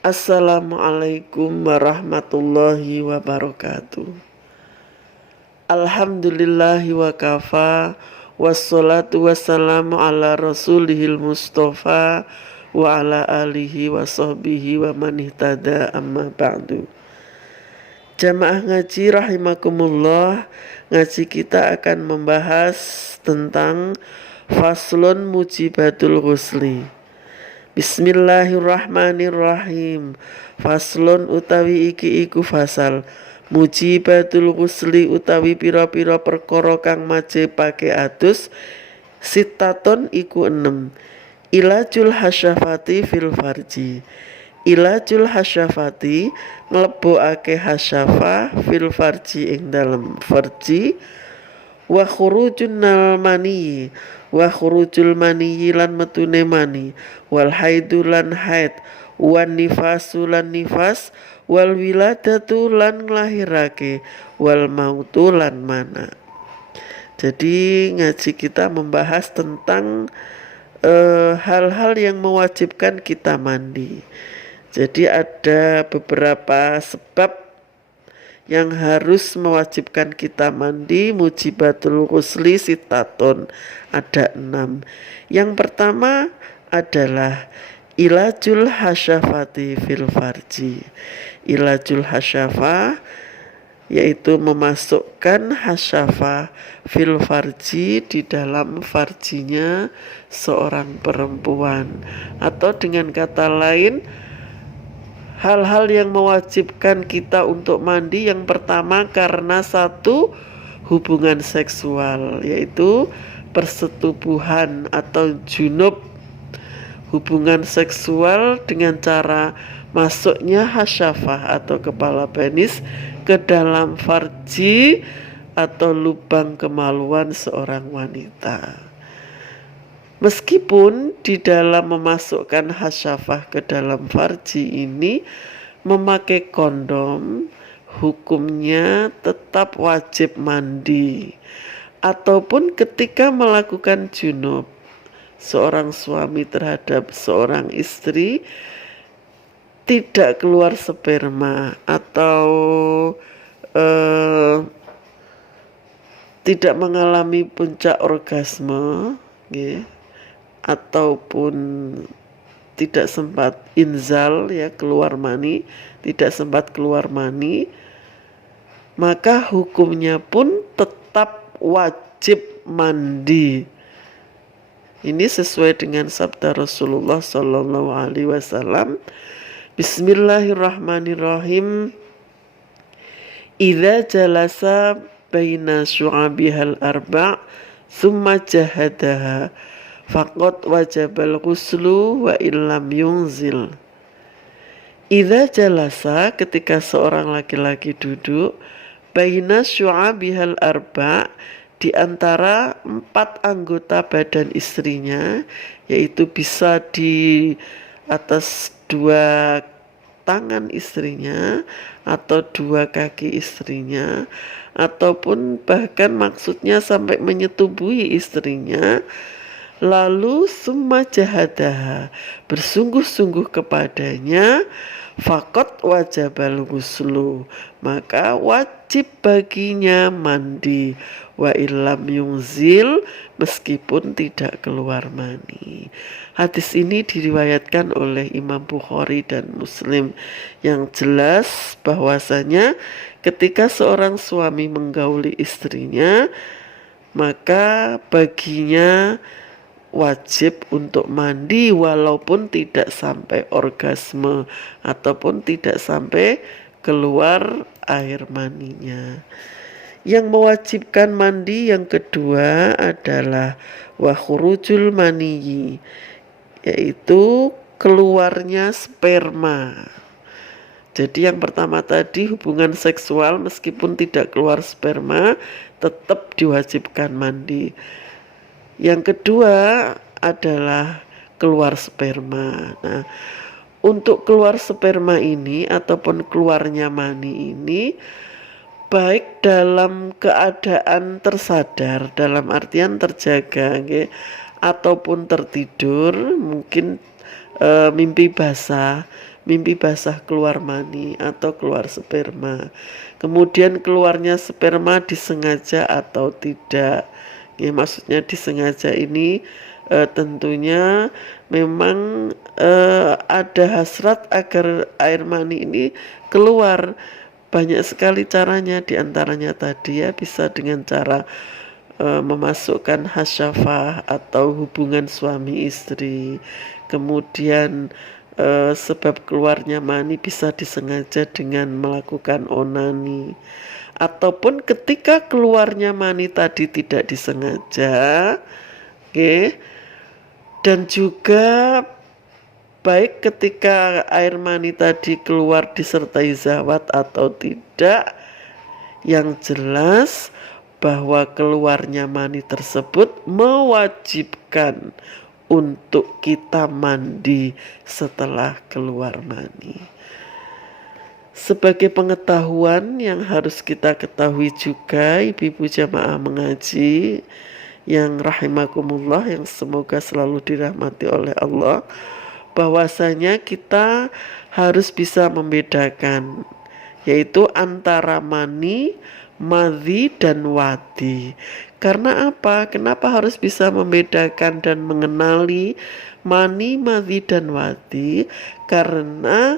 Assalamualaikum warahmatullahi wabarakatuh. Alhamdulillahi wa kafa, wassalatu wassalamu ala rasulihil mustafa wa ala alihi wa sahbihi wa man ihtada amma ba'du. Jamaah ngaji rahimakumullah, ngaji kita akan membahas tentang faslun mujibatul ghusli. Bismillahirrahmanirrahim. Faslun utawi iki iku fasal mujibatul ghusli utawi pira-pira perkara kang majibake adus sitaton iku 6. Ilajul hasyafati fil farji. Ilajul hasyafati nglebokake hasyafa fil farji ing dalem farji. Wa khurujun mani wa khurujul mani lan metune mani wal haidu lan haid wan nifasu lan nifas wal wiladatu lan nglahirake wal mautu lan mana. Jadi ngaji kita membahas tentang hal-hal yang mewajibkan kita mandi. Jadi ada beberapa sebab yang harus mewajibkan kita mandi. Mujibatul ghusli sitatun, ada 6. Yang pertama adalah ilajul hasyafati fil farji. Ilajul hasyafa yaitu memasukkan hasyafa fil farji di dalam farjinya seorang perempuan, atau dengan kata lain hal-hal yang mewajibkan kita untuk mandi. Yang pertama karena satu, hubungan seksual, yaitu persetubuhan atau junub, hubungan seksual dengan cara masuknya hasyafah atau kepala penis ke dalam farji atau lubang kemaluan seorang wanita. Meskipun di dalam memasukkan hasyafah ke dalam farji ini memakai kondom, hukumnya tetap wajib mandi. Ataupun ketika melakukan junub, seorang suami terhadap seorang istri tidak keluar sperma atau tidak mengalami puncak orgasme, ataupun tidak sempat inzal, keluar mani, tidak sempat keluar mani, maka hukumnya pun tetap wajib mandi. Ini sesuai dengan sabda Rasulullah Sallallahu Alaihi Wasallam. Bismillahirrahmanirrahim. Idza jalasa baina syu'abihal arba' thumma jahadaha faqad wajabal ghuslu wa illam yunzil. Idza jalasa, ketika seorang laki-laki duduk, baina syu'abihal arba', di antara 4 anggota badan istrinya, yaitu bisa di atas 2 tangan istrinya atau 2 kaki istrinya, ataupun bahkan maksudnya sampai menyetubuhi istrinya. Lalu summa jahadaha, bersungguh-sungguh kepadanya, faqad wajabal ghuslu, maka wajib baginya mandi, wa illam yunzil, meskipun tidak keluar mani. Hadis ini diriwayatkan oleh Imam Bukhari dan Muslim, yang jelas bahwasanya ketika seorang suami menggauli istrinya, maka baginya wajib untuk mandi walaupun tidak sampai orgasme ataupun tidak sampai keluar air maninya. Yang mewajibkan mandi yang kedua adalah wa khurujul maniyi, yaitu keluarnya sperma. Jadi yang pertama tadi hubungan seksual, meskipun tidak keluar sperma tetap diwajibkan mandi. Yang kedua adalah keluar sperma. Nah, untuk keluar sperma ini ataupun keluarnya mani ini, baik dalam keadaan tersadar, dalam artian terjaga, ataupun tertidur, mungkin mimpi basah, mimpi basah keluar mani atau keluar sperma. Kemudian keluarnya sperma disengaja atau tidak. Ya, maksudnya disengaja ini tentunya memang ada hasrat agar air mani ini keluar. Banyak sekali caranya, diantaranya tadi ya bisa dengan cara memasukkan hasyafah atau hubungan suami istri. Kemudian sebab keluarnya mani bisa disengaja dengan melakukan onani. Ataupun ketika keluarnya mani tadi tidak disengaja, okay, dan juga baik ketika air mani tadi keluar disertai zahwat atau tidak, yang jelas bahwa keluarnya mani tersebut mewajibkan untuk kita mandi setelah keluar mani. Sebagai pengetahuan yang harus kita ketahui juga, ibu-ibu jamaah mengaji yang rahimakumullah, yang semoga selalu dirahmati oleh Allah, bahwasanya kita harus bisa membedakan, yaitu antara mani, madhi, dan wadi. Karena apa? Kenapa harus bisa membedakan dan mengenali mani, madhi, dan wadi? Karena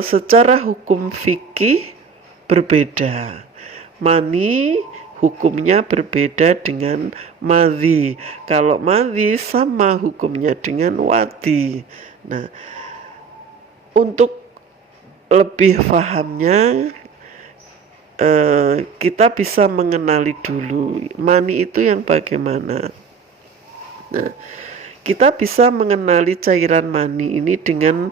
secara hukum fikih berbeda. Mani hukumnya berbeda dengan madhi. Kalau madhi sama hukumnya dengan wadi. Nah, untuk lebih pahamnya kita bisa mengenali dulu mani itu yang bagaimana. Nah, kita bisa mengenali cairan mani ini dengan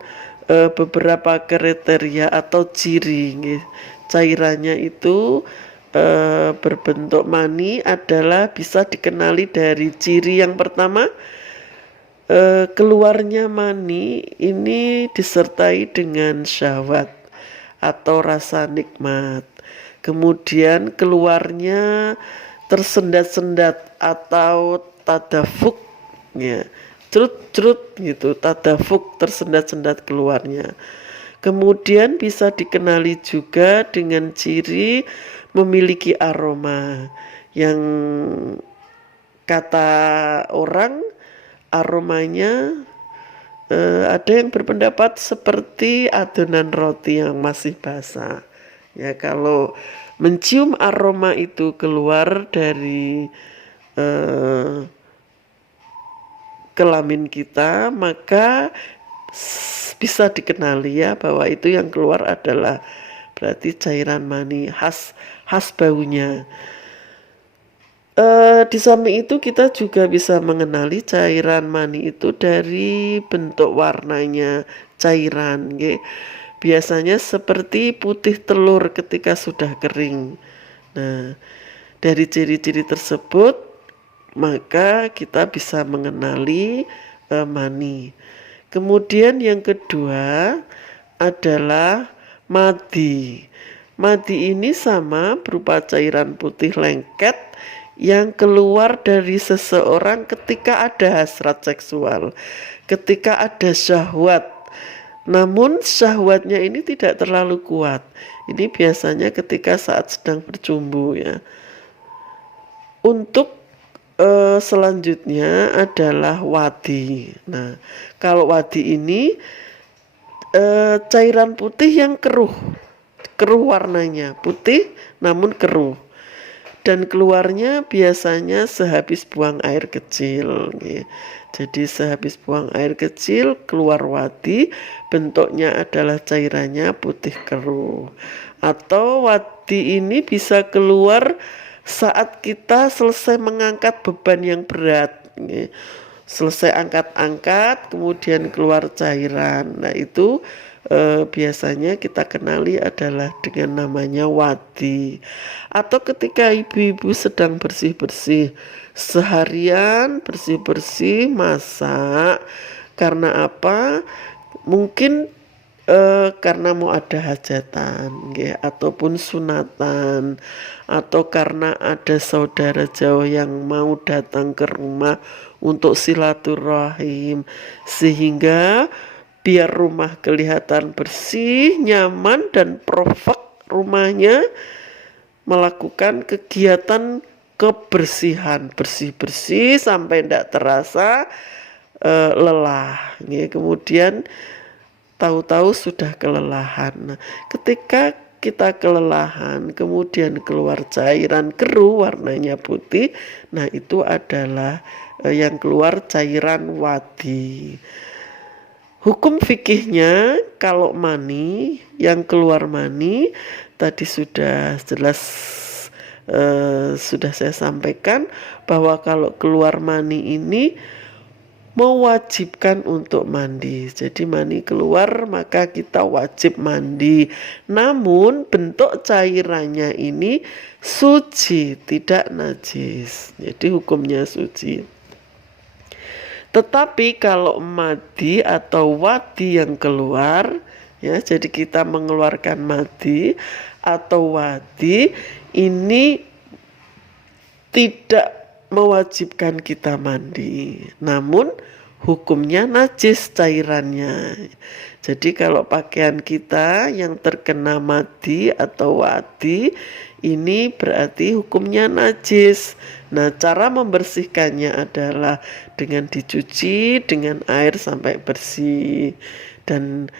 beberapa kriteria atau ciri. Cairannya itu berbentuk mani adalah bisa dikenali dari ciri yang pertama, keluarnya mani ini disertai dengan syahwat atau rasa nikmat. Kemudian keluarnya tersendat-sendat atau tadafuk, ya, cerut-cerut gitu, tadafuk, tersendat-sendat keluarnya. Kemudian bisa dikenali juga dengan ciri memiliki aroma, yang kata orang aromanya ada yang berpendapat seperti adonan roti yang masih basah. Ya, kalau mencium aroma itu keluar dari kelamin kita, maka bisa dikenali ya bahwa itu yang keluar adalah berarti cairan mani, khas baunya. Di samping itu kita juga bisa mengenali cairan mani itu dari bentuk warnanya cairan, okay. Biasanya seperti putih telur ketika sudah kering. Nah, dari ciri-ciri tersebut maka kita bisa mengenali mani. Kemudian yang kedua adalah madhi. Madhi ini sama, berupa cairan putih lengket yang keluar dari seseorang ketika ada hasrat seksual, ketika ada syahwat. Namun syahwatnya ini tidak terlalu kuat. Ini biasanya ketika saat sedang bercumbu ya. Untuk selanjutnya adalah wadi. Nah, kalau wadi ini cairan putih yang keruh warnanya, putih namun keruh. Dan keluarnya biasanya sehabis buang air kecil. Jadi sehabis buang air kecil keluar wadi, bentuknya adalah cairannya putih keruh. Atau wadi ini bisa keluar saat kita selesai mengangkat beban yang berat. Selesai angkat-angkat kemudian keluar cairan. Nah, itu biasanya kita kenali adalah dengan namanya wadi. Atau ketika ibu-ibu sedang bersih-bersih seharian, bersih-bersih, masak, karena apa? Mungkin karena mau ada hajatan ya, ataupun sunatan, atau karena ada saudara jauh yang mau datang ke rumah untuk silaturahim, sehingga biar rumah kelihatan bersih, nyaman, dan perfect rumahnya, melakukan kegiatan kebersihan, bersih-bersih sampai tidak terasa lelah. Kemudian tahu-tahu sudah kelelahan. Nah, ketika kita kelelahan, kemudian keluar cairan keruh warnanya putih, nah itu adalah yang keluar cairan wadi. Hukum fikihnya kalau mani, yang keluar mani tadi sudah jelas, sudah saya sampaikan bahwa kalau keluar mani ini mewajibkan untuk mandi. Jadi mani keluar maka kita wajib mandi. Namun bentuk cairannya ini suci, tidak najis. Jadi hukumnya suci. Tetapi kalau madi atau wadi yang keluar, ya, jadi kita mengeluarkan madi atau wadi, ini tidak mewajibkan kita mandi, namun hukumnya najis cairannya. Jadi kalau pakaian kita yang terkena madi atau wadi, ini berarti hukumnya najis. Nah, cara membersihkannya adalah dengan dicuci dengan air sampai bersih. Dan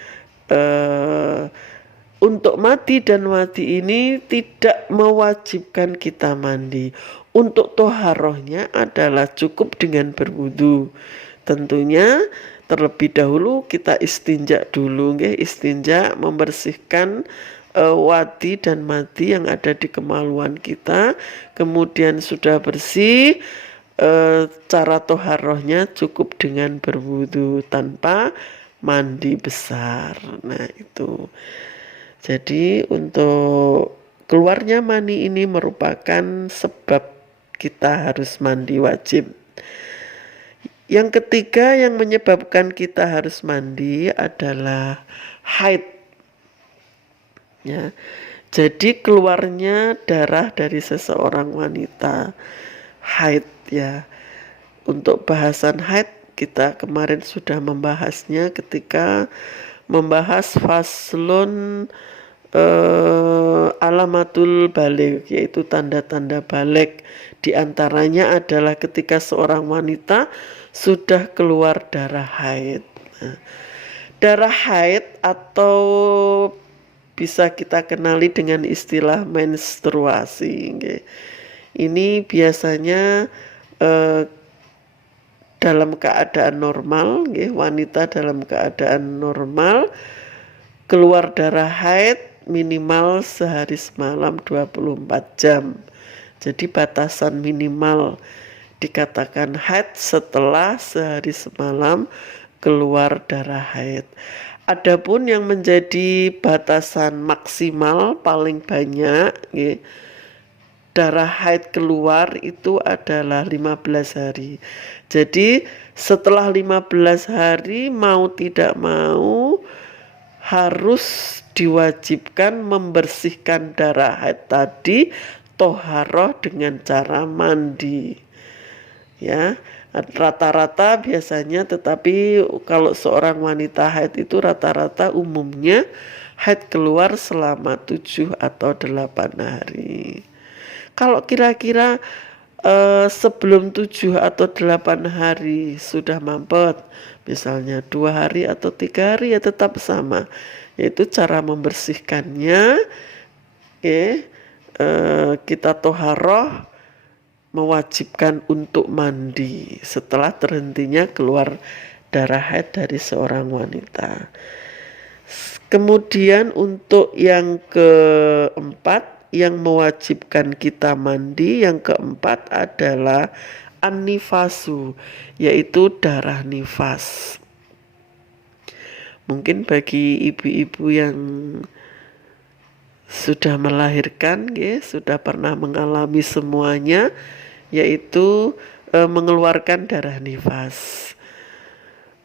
untuk madi dan wadi ini tidak mewajibkan kita mandi. Untuk toharohnya adalah cukup dengan berwudu. Tentunya terlebih dahulu kita istinja dulu, istinja membersihkan wadi dan madi yang ada di kemaluan kita. Kemudian sudah bersih, cara toharohnya cukup dengan berwudu tanpa mandi besar. Nah itu. Jadi untuk keluarnya mani ini merupakan sebab kita harus mandi wajib. Yang ketiga yang menyebabkan kita harus mandi adalah haid. Ya. Jadi keluarnya darah dari seseorang wanita, haid ya. Untuk bahasan haid kita kemarin sudah membahasnya ketika membahas faslun alamatul balik, yaitu tanda-tanda balik. Di antaranya adalah ketika seorang wanita sudah keluar darah haid. Nah, darah haid atau bisa kita kenali dengan istilah menstruasi. Ini biasanya dalam keadaan normal, wanita dalam keadaan normal keluar darah haid minimal sehari semalam 24 jam. Jadi batasan minimal dikatakan haid setelah sehari semalam keluar darah haid. Adapun yang menjadi batasan maksimal paling banyak darah haid keluar itu adalah 15 hari. Jadi setelah 15 hari mau tidak mau harus diwajibkan membersihkan darah haid tadi, toharoh dengan cara mandi. Ya, rata-rata biasanya, tetapi kalau seorang wanita haid itu rata-rata umumnya haid keluar selama 7 atau 8 hari. Kalau kira-kira sebelum 7 atau 8 hari sudah mampet, misalnya 2 hari atau 3 hari, ya tetap sama, yaitu cara membersihkannya. Kita toharoh mewajibkan untuk mandi setelah terhentinya keluar darah haid dari seorang wanita. Kemudian untuk yang keempat yang mewajibkan kita mandi, yang keempat adalah an-nifasu, yaitu darah nifas. Mungkin bagi ibu-ibu yang sudah melahirkan, sudah pernah mengalami semuanya, yaitu mengeluarkan darah nifas.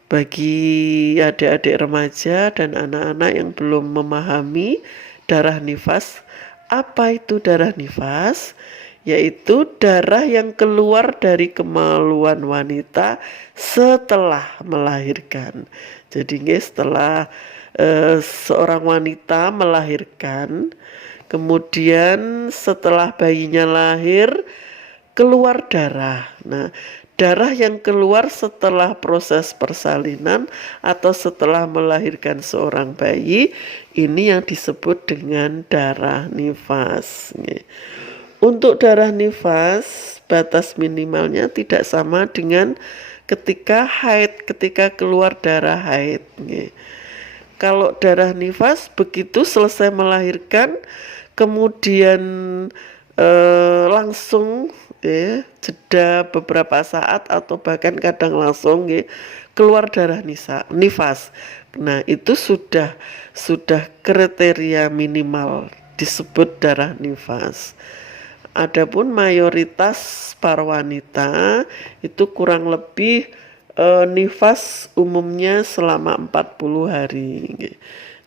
Bagi adik-adik remaja dan anak-anak yang belum memahami darah nifas, apa itu darah nifas? yaitu darah yang keluar dari kemaluan wanita setelah melahirkan. Jadi setelah seorang wanita melahirkan, kemudian setelah bayinya lahir keluar darah. Nah, darah yang keluar setelah proses persalinan atau setelah melahirkan seorang bayi, ini yang disebut dengan darah nifas. Untuk darah nifas, batas minimalnya tidak sama dengan ketika haid, ketika keluar darah haid. Kalau darah nifas begitu selesai melahirkan, kemudian langsung jeda beberapa saat atau bahkan kadang langsung keluar darah nifas. Nah, itu sudah kriteria minimal disebut darah nifas. Adapun mayoritas para wanita itu kurang lebih nifas umumnya selama 40 hari.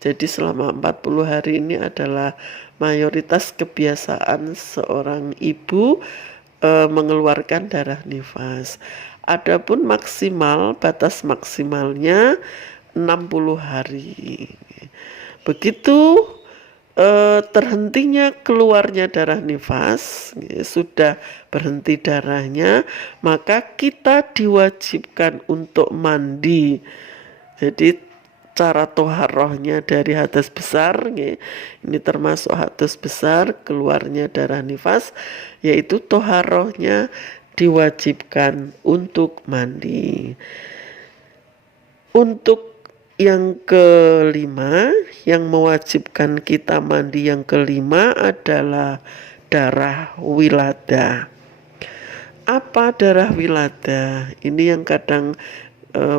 Jadi selama 40 hari ini adalah mayoritas kebiasaan seorang ibu mengeluarkan darah nifas. Adapun batas maksimalnya 60 hari. Begitu terhentinya keluarnya darah nifas, sudah berhenti darahnya, maka kita diwajibkan untuk mandi. Jadi cara toharohnya dari hadas besar, ini termasuk hadas besar keluarnya darah nifas, yaitu toharohnya diwajibkan untuk mandi. Untuk yang kelima, yang mewajibkan kita mandi yang kelima adalah darah wilada. Apa darah wilada? Ini yang kadang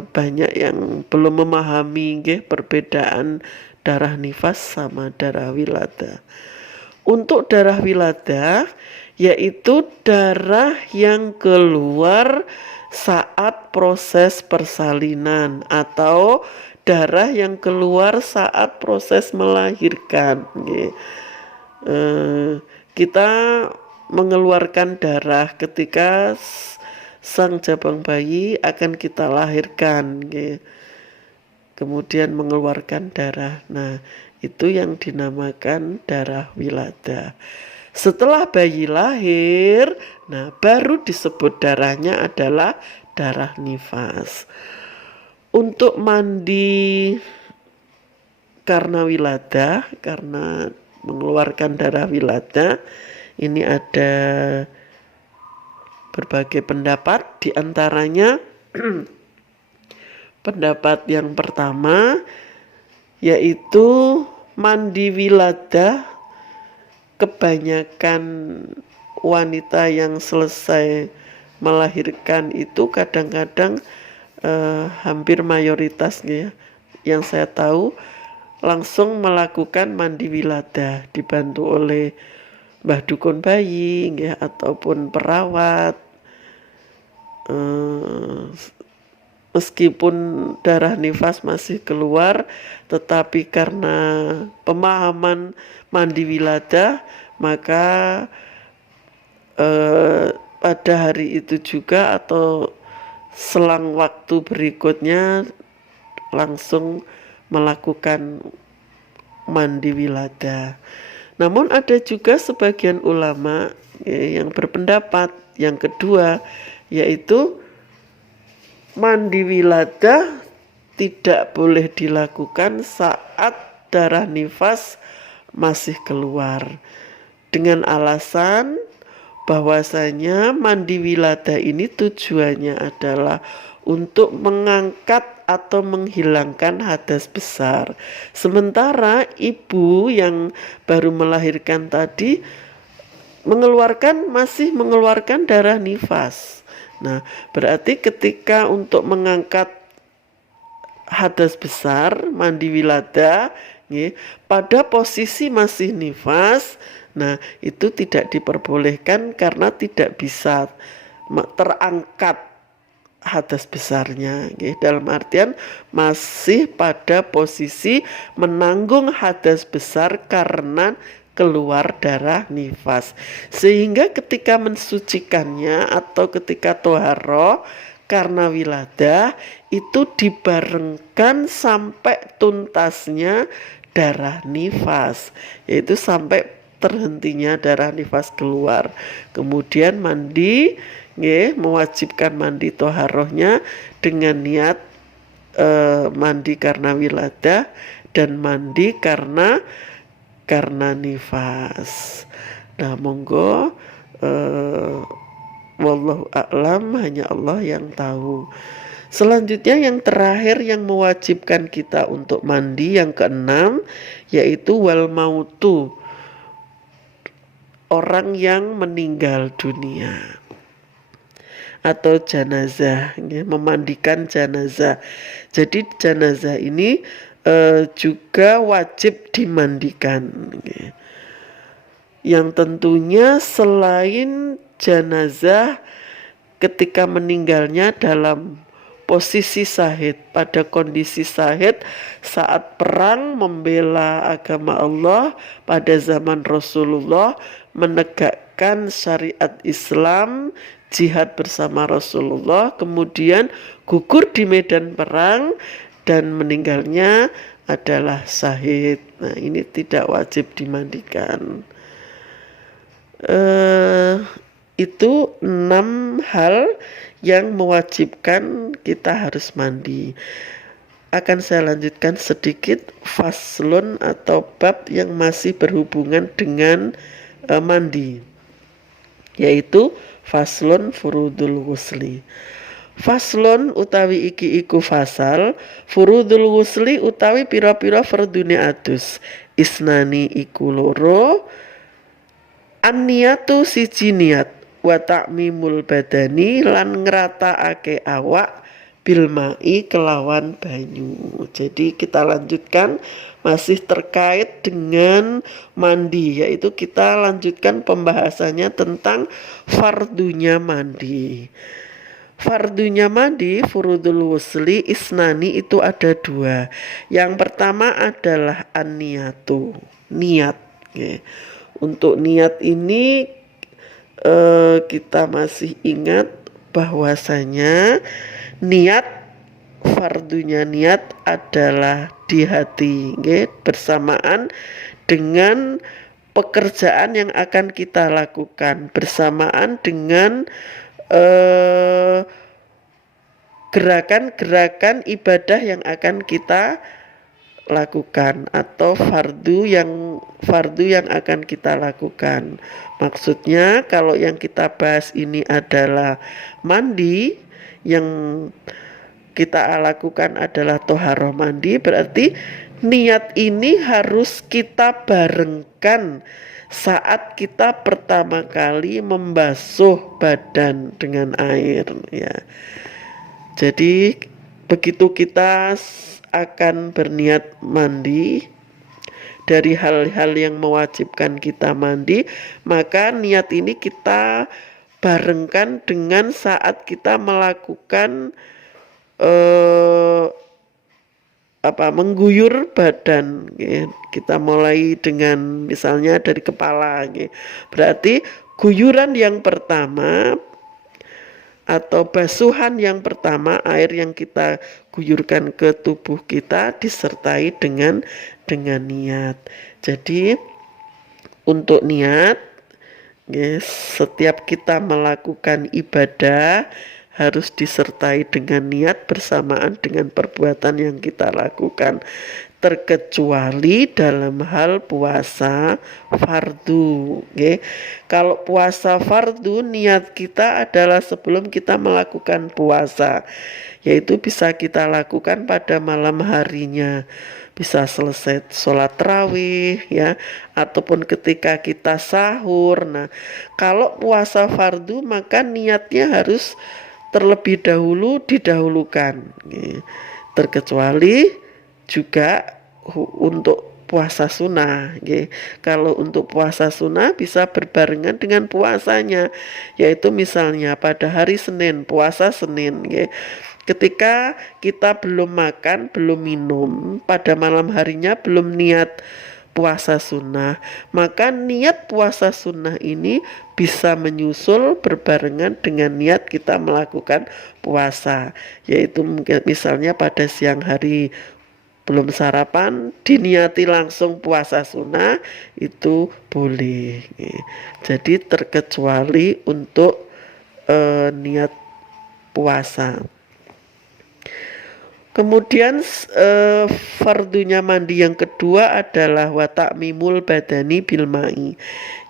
banyak yang belum memahami perbedaan darah nifas sama darah wilada. Untuk darah wilada, yaitu darah yang keluar saat proses persalinan atau darah yang keluar saat proses melahirkan. Kita mengeluarkan darah ketika sang jabang bayi akan kita lahirkan, kemudian mengeluarkan darah. Nah, itu yang dinamakan darah wilada. Setelah bayi lahir, nah baru disebut darahnya adalah darah nifas. Untuk mandi karena wilada, karena mengeluarkan darah wilada, ini ada berbagai pendapat, diantaranya pendapat yang pertama yaitu mandi wilada kebanyakan wanita yang selesai melahirkan itu kadang-kadang hampir mayoritas yang saya tahu langsung melakukan mandi wilada dibantu oleh mbah dukun bayi ataupun perawat. Meskipun darah nifas masih keluar, tetapi karena pemahaman mandi wilada, maka pada hari itu juga atau selang waktu berikutnya langsung melakukan mandi wilada. Namun ada juga sebagian ulama yang berpendapat yang kedua, yaitu mandi wilada tidak boleh dilakukan saat darah nifas masih keluar, dengan alasan bahwasanya mandi wilada ini tujuannya adalah untuk mengangkat atau menghilangkan hadas besar. Sementara ibu yang baru melahirkan tadi masih mengeluarkan darah nifas. Nah, berarti ketika untuk mengangkat hadas besar, mandi wilada, pada posisi masih nifas, nah itu tidak diperbolehkan karena tidak bisa terangkat hadas besarnya, dalam artian masih pada posisi menanggung hadas besar karena keluar darah nifas, sehingga ketika mensucikannya atau ketika toharoh karena wiladah itu dibarengkan sampai tuntasnya darah nifas, yaitu sampai terhentinya darah nifas keluar. Kemudian mandi, mewajibkan mandi toharohnya dengan niat mandi karena wiladah dan mandi karena nifas. Nah, monggo wallahu a'lam, hanya Allah yang tahu. Selanjutnya yang terakhir yang mewajibkan kita untuk mandi, yang keenam, yaitu wal mautu, orang yang meninggal dunia atau janazah, memandikan janazah. Jadi janazah ini juga wajib dimandikan. Yang tentunya selain janazah ketika meninggalnya dalam posisi syahid, pada kondisi syahid saat perang membela agama Allah pada zaman Rasulullah, menegakkan syariat Islam, jihad bersama Rasulullah, kemudian gugur di medan perang dan meninggalnya adalah syahid. Nah, ini tidak wajib dimandikan. Itu 6 hal yang mewajibkan kita harus mandi. Akan saya lanjutkan sedikit faslun atau bab yang masih berhubungan dengan mandi, yaitu faslun furudul ghusli. Faslun utawi iki iku fasal, furudul ghusli utawi pira-pira fardune adus, isnani iku loro, an-niyatu siji niat, wa ta'mimul badani lan ngratakake awak bil ma'i kelawan banyu. Jadi kita lanjutkan masih terkait dengan mandi, yaitu kita lanjutkan pembahasannya tentang fardunya mandi. Fardunya mandi, furudul ghusli isnani, itu ada 2. Yang pertama adalah an-niyatu, niat. Untuk niat ini kita masih ingat bahwasanya niat, fardunya niat adalah di hati, bersamaan dengan pekerjaan yang akan kita lakukan, bersamaan dengan gerakan-gerakan ibadah yang akan kita lakukan, atau fardu yang akan kita lakukan. Maksudnya kalau yang kita bahas ini adalah mandi, yang kita lakukan adalah toharoh mandi, berarti niat ini harus kita barengkan saat kita pertama kali membasuh badan dengan air, ya. Jadi begitu kita akan berniat mandi dari hal-hal yang mewajibkan kita mandi, maka niat ini kita barengkan dengan saat kita melakukan mengguyur badan. Kita mulai dengan misalnya dari kepala, berarti guyuran yang pertama atau basuhan yang pertama, air yang kita guyurkan ke tubuh kita disertai dengan niat. Jadi untuk niat, setiap kita melakukan ibadah harus disertai dengan niat bersamaan dengan perbuatan yang kita lakukan, terkecuali dalam hal puasa fardu. Kalau puasa fardu, niat kita adalah sebelum kita melakukan puasa, yaitu bisa kita lakukan pada malam harinya, bisa selesai sholat tarawih, ya, ataupun ketika kita sahur. Nah, kalau puasa fardu maka niatnya harus terlebih dahulu didahulukan, terkecuali juga untuk puasa sunnah. Kalau untuk puasa sunnah bisa berbarengan dengan puasanya, yaitu misalnya pada hari Senin, puasa Senin, ketika kita belum makan, belum minum, pada malam harinya belum niat puasa sunnah, maka niat puasa sunnah ini bisa menyusul berbarengan dengan niat kita melakukan puasa, yaitu misalnya pada siang hari belum sarapan diniati langsung puasa sunnah itu boleh. Jadi terkecuali untuk niat puasa. Kemudian fardunya mandi yang kedua adalah watakmimul badani bilmai,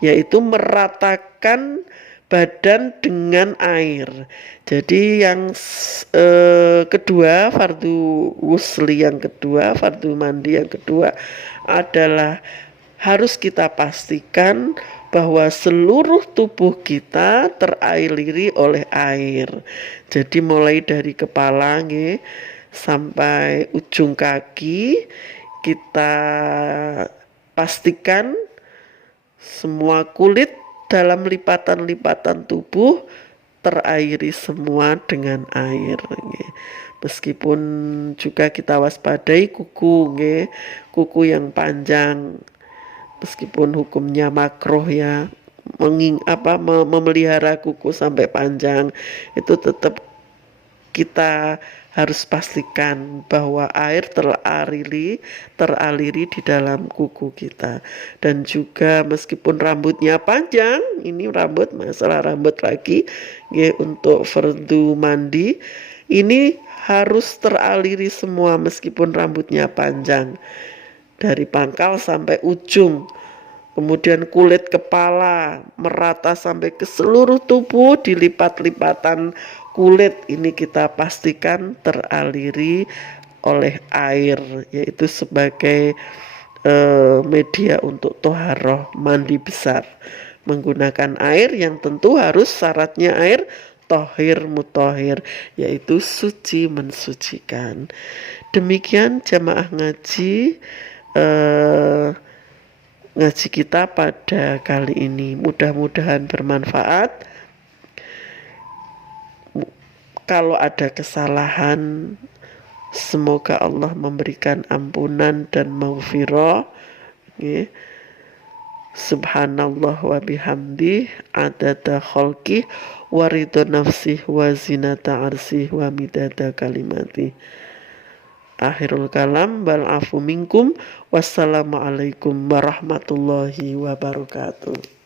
yaitu meratakan badan dengan air. Jadi yang kedua, fardu wusli yang kedua, fardu mandi yang kedua adalah harus kita pastikan bahwa seluruh tubuh kita teraliri oleh air. Jadi mulai dari kepala sampai ujung kaki kita pastikan semua kulit dalam lipatan-lipatan tubuh terairi semua dengan air. Meskipun juga kita waspadai kuku yang panjang, meskipun hukumnya makruh ya, memelihara kuku sampai panjang, itu tetap kita harus pastikan bahwa air teraliri di dalam kuku kita. Dan juga meskipun rambutnya panjang, ini masalah rambut lagi untuk fardu mandi, ini harus teraliri semua meskipun rambutnya panjang dari pangkal sampai ujung. Kemudian kulit kepala merata sampai ke seluruh tubuh, dilipat-lipatan kulit ini kita pastikan teraliri oleh air, yaitu sebagai media untuk toharoh mandi besar. Menggunakan air yang tentu harus syaratnya air tohir mutohir, yaitu suci mensucikan. Demikian jamaah ngaji ngaji kita pada kali ini, mudah-mudahan bermanfaat. Kalau ada kesalahan, semoga Allah memberikan ampunan dan maghfirah. Subhanallah wa bihamdih adada khalqih wa ridha nafsih wa zinata arsih wa midada kalimati. Akhirul kalam, bal afu minkum, wassalamualaikum warahmatullahi wabarakatuh.